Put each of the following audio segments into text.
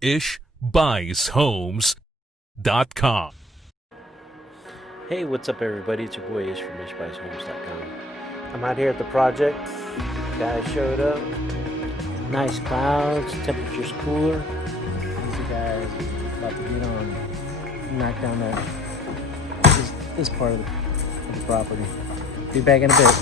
ishbuyshomes.com. Hey, what's up everybody? It's your boy Ish from ishbuyshomes.com. I'm out here at the project. Guys showed up. Nice clouds, temperature's cooler. These are guys about to get on, knock down this part of the property. Be back in a bit.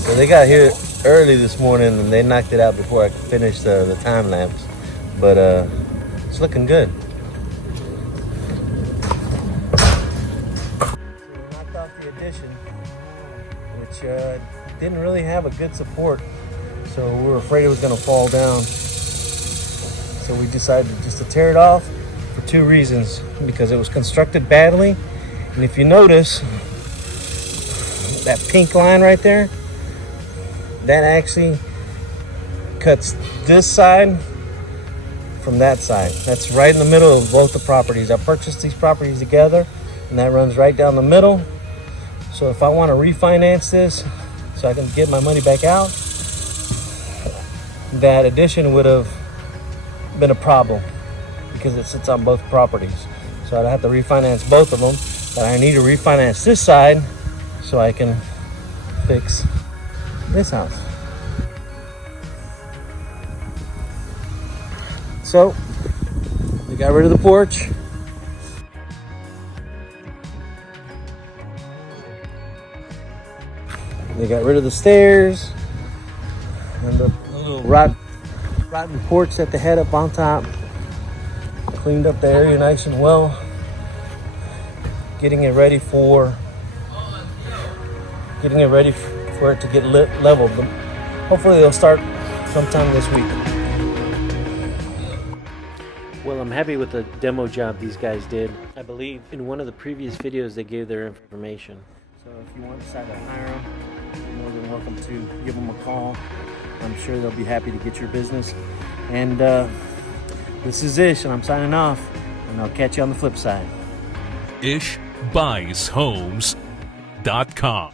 So they got here early this morning and they knocked it out before I could finish the time lapse, but it's looking good. So we knocked off the addition, which didn't really have a good support, so we were afraid it was going to fall down. So we decided just to tear it off for two reasons: because it was constructed badly, and if you notice that pink line right there, that actually cuts this side from that side. That's right in the middle of both the properties. I purchased these properties together, and that runs right down the middle. So if I want to refinance this so I can get my money back out, that addition would have been a problem because it sits on both properties. So I'd have to refinance both of them, but I need to refinance this side so I can fix this house. So we got rid of the porch. They got rid of the stairs and the little rotten porch that they had up on top. Cleaned up the area nice and well, getting it ready for it to get leveled. Hopefully they'll start sometime this week. Well, I'm happy with the demo job these guys did. I believe in one of the previous videos they gave their information. So if you want to decide to hire them, you're more than welcome to give them a call. I'm sure they'll be happy to get your business. And this is Ish, and I'm signing off, and I'll catch you on the flip side. ishbuyshomes.com.